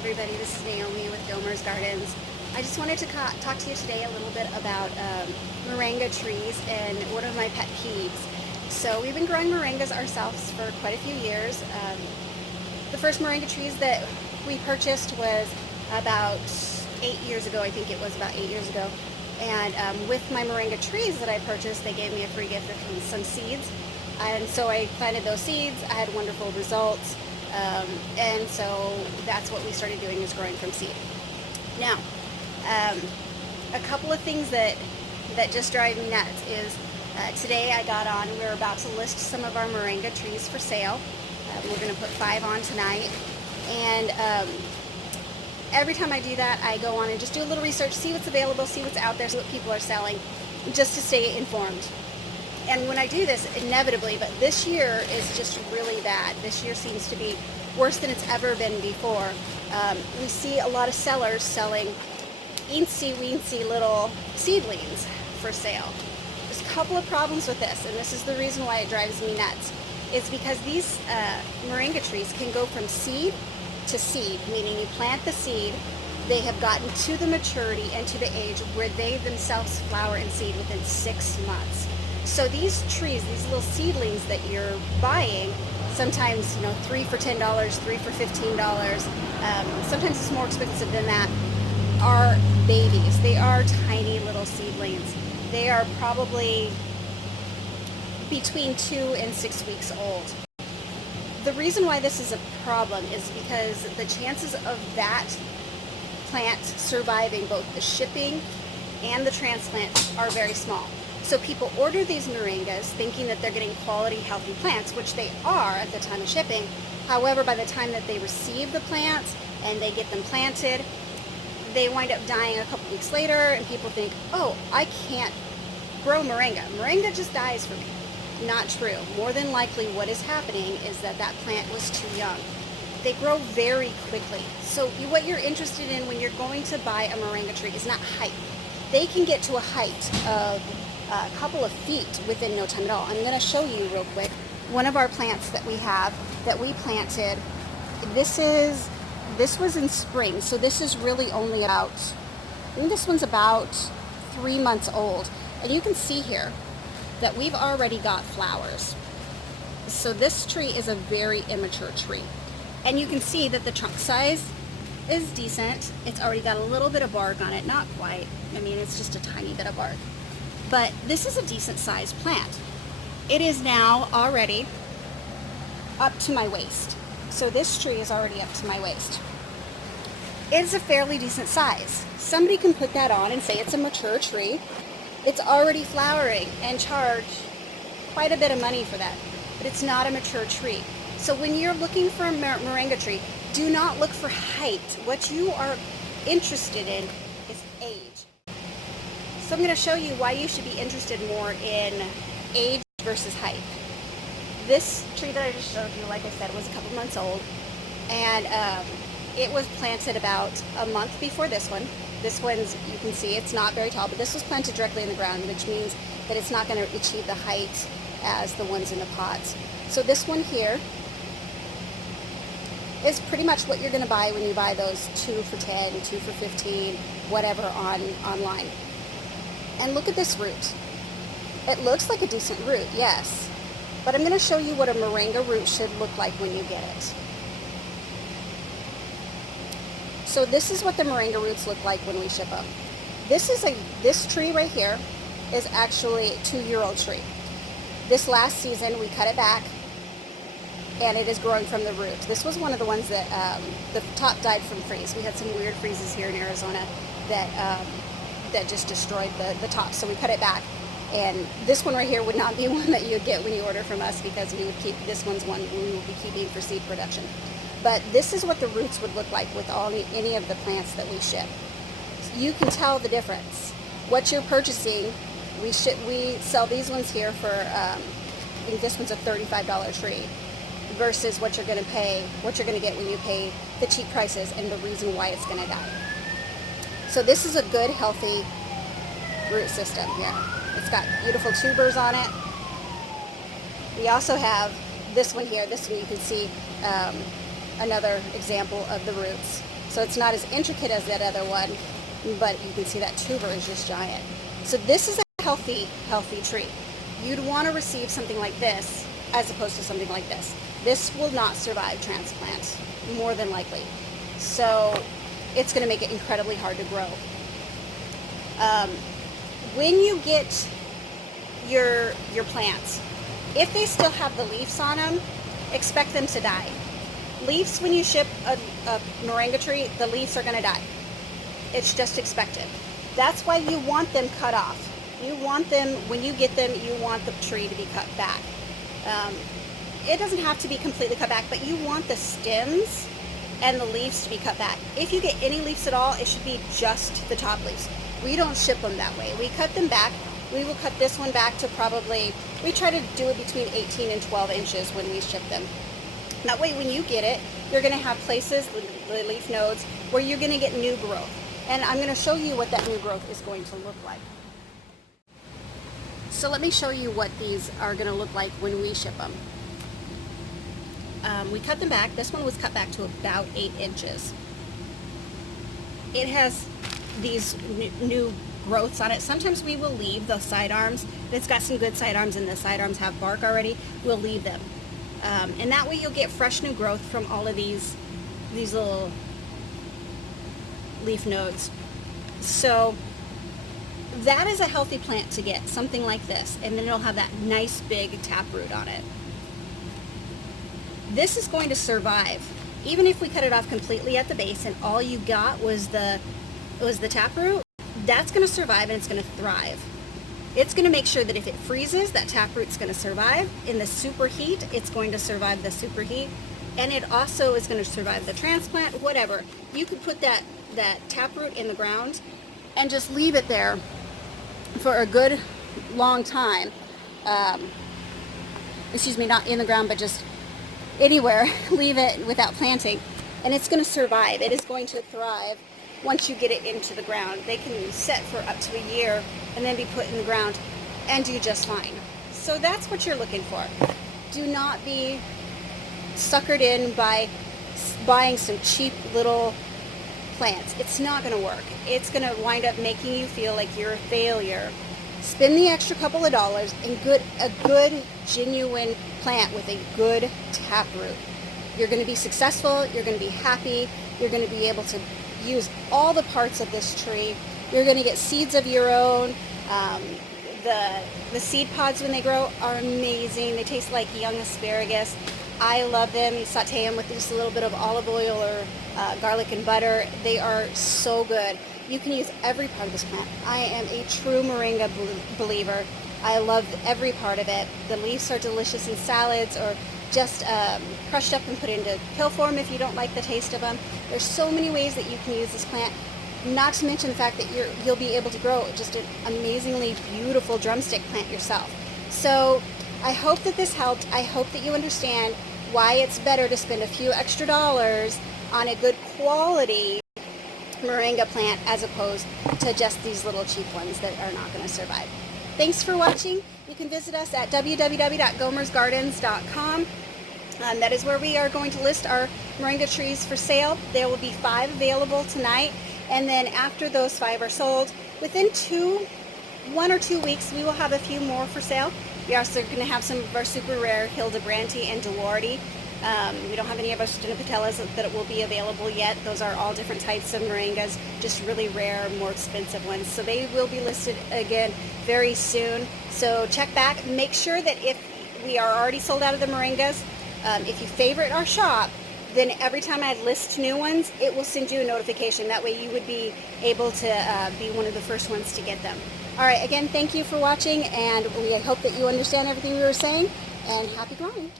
everybody, this is Naomi with Domer's Gardens. I just wanted to talk to you today a little bit about moringa trees and one of my pet peeves. So we've been growing moringas ourselves for quite a few years. The first moringa trees that we purchased was about 8 years ago. I think it was about 8 years ago. And with my moringa trees that I purchased, they gave me a free gift of some seeds. And so I planted those seeds. I had wonderful results. And so that's what we started doing, is growing from seed. Now, a couple of things that just drive me nuts is today I got on, we're about to list some of our moringa trees for sale. We're going to put 5 on tonight. And every time I do that, I go on and just do a little research, see what's available, see what's out there, see what people are selling, just to stay informed. And when I do this, inevitably, but this year is just really bad. This year seems to be worse than it's ever been before. We see a lot of sellers selling eensy-weensy little seedlings for sale. There's a couple of problems with this, and this is the reason why it drives me nuts. It's because these moringa trees can go from seed to seed, meaning you plant the seed, they have gotten to the maturity and to the age where they themselves flower and seed within 6 months. So these trees, these little seedlings that you're buying, sometimes 3 for $10, 3 for $15, sometimes it's more expensive than that, are babies. They are tiny little seedlings. They are probably between 2 and 6 weeks old. The reason why this is a problem is because the chances of that plant surviving both the shipping and the transplant are very small. So people order these moringas thinking that they're getting quality, healthy plants, which they are at the time of shipping. However, by the time that they receive the plants and they get them planted, they wind up dying a couple weeks later, and people think, oh, I can't grow moringa. Moringa just dies for me. Not true. More than likely what is happening is that that plant was too young. They grow very quickly. So what you're interested in when you're going to buy a moringa tree is not height. They can get to a height of a couple of feet within no time at all. I'm going to show you real quick one of our plants that we have that we planted. This was in spring, so this is really only about, I think this one's about 3 months old. And you can see here that we've already got flowers. So this tree is a very immature tree. And you can see that the trunk size is decent. It's already got a little bit of bark on it, not quite. I mean, it's just a tiny bit of bark. But this is a decent sized plant. It is now already up to my waist. So this tree is already up to my waist. It's a fairly decent size. Somebody can put that on and say it's a mature tree. It's already flowering and charge quite a bit of money for that. But it's not a mature tree. So when you're looking for a moringa tree, do not look for height. What you are interested in is age. So I'm going to show you why you should be interested more in age versus height. This tree that I just showed you, like I said, was a couple months old, and it was planted about a month before this one. This one's, you can see, it's not very tall, but this was planted directly in the ground, which means that it's not going to achieve the height as the ones in the pots. So this one here is pretty much what you're going to buy when you buy those 2 for 10, 2 for 15, whatever online. And look at this root. It looks like a decent root, yes. But I'm going to show you what a moringa root should look like when you get it. So this is what the moringa roots look like when we ship them. This tree right here is actually a 2-year-old tree. This last season we cut it back, and it is growing from the root. This was one of the ones that the top died from freeze. We had some weird freezes here in Arizona that just destroyed the top, so we cut it back. And this one right here would not be one that you would get when you order from us, because we would keep, this one's one we will be keeping for seed production. But this is what the roots would look like with any of the plants that we ship. You can tell the difference. What you're purchasing, we sell these ones here for, I think this one's a $35 tree, versus what you're going to pay, what you're going to get when you pay the cheap prices, and the reason why it's going to die. So this is a good, healthy root system here. It's got beautiful tubers on it. We also have this one here. This one you can see another example of the roots. So it's not as intricate as that other one, but you can see that tuber is just giant. So this is a healthy tree. You'd want to receive something like this as opposed to something like this. This will not survive transplant, more than likely. So it's going to make it incredibly hard to grow. When you get your plants, if they still have the leaves on them, expect them to die. Leaves, when you ship a moringa tree, the leaves are going to die. It's just expected. That's why you want them cut off. You want them, when you get them, you want the tree to be cut back. It doesn't have to be completely cut back, but you want the stems and the leaves to be cut back. If you get any leaves at all, it should be just the top leaves. We don't ship them that way. We cut them back. We will cut this one back to probably, we try to do it between 18 and 12 inches when we ship them. That way when you get it, you're going to have places, the leaf nodes, where you're going to get new growth. And I'm going to show you what that new growth is going to look like. So let me show you what these are going to look like when we ship them. We cut them back. This one was cut back to about 8 inches. It has these new growths on it. Sometimes we will leave the side arms. If it's got some good side arms and the side arms have bark already, we'll leave them. And that way you'll get fresh new growth from all of these little leaf nodes. So that is a healthy plant to get, something like this, and then it'll have that nice big taproot on it. This is going to survive. Even if we cut it off completely at the base and all you got was the taproot, that's going to survive and it's going to thrive. It's going to make sure that if it freezes, that taproot's going to survive. In the superheat, it's going to survive the superheat. And it also is going to survive the transplant, whatever. You could put that taproot in the ground and just leave it there for a good long time. Excuse me, not in the ground, but just anywhere. Leave it without planting. And it's going to survive. It is going to thrive once you get it into the ground. They can set for up to a year and then be put in the ground and do just fine. So that's what you're looking for. Do not be suckered in by buying some cheap little plants. It's not going to work. It's going to wind up making you feel like you're a failure. Spend the extra couple of dollars and a good genuine plant with a good taproot. You're going to be successful. You're going to be happy. You're going to be able to use all the parts of this tree. You're going to get seeds of your own. The seed pods, when they grow, are amazing. They taste like young asparagus. I love them. You saute them with just a little bit of olive oil or garlic and butter. They are so good. You can use every part of this plant. I am a true moringa believer. I love every part of it. The leaves are delicious in salads or just crushed up and put into pill form if you don't like the taste of them. There's so many ways that you can use this plant, not to mention the fact that you'll be able to grow just an amazingly beautiful drumstick plant yourself. So I hope that this helped. I hope that you understand why it's better to spend a few extra dollars on a good quality moringa plant as opposed to just these little cheap ones that are not going to survive. Thanks for watching. You can visit us at www.gomersgardens.com. That is where we are going to list our moringa trees for sale. There will be 5 available tonight, and then after those 5 are sold, within 1 or 2 weeks, we will have a few more for sale. We are also going to have some of our super rare Hildebrandt and Duardi. We don't have any of our Stenopatellas that will be available yet. Those are all different types of moringas, just really rare, more expensive ones. So they will be listed again very soon. So check back. Make sure that if we are already sold out of the moringas, if you favorite our shop, then every time I list new ones, it will send you a notification. That way you would be able to be one of the first ones to get them. All right, again, thank you for watching, and we hope that you understand everything we were saying, and happy growing.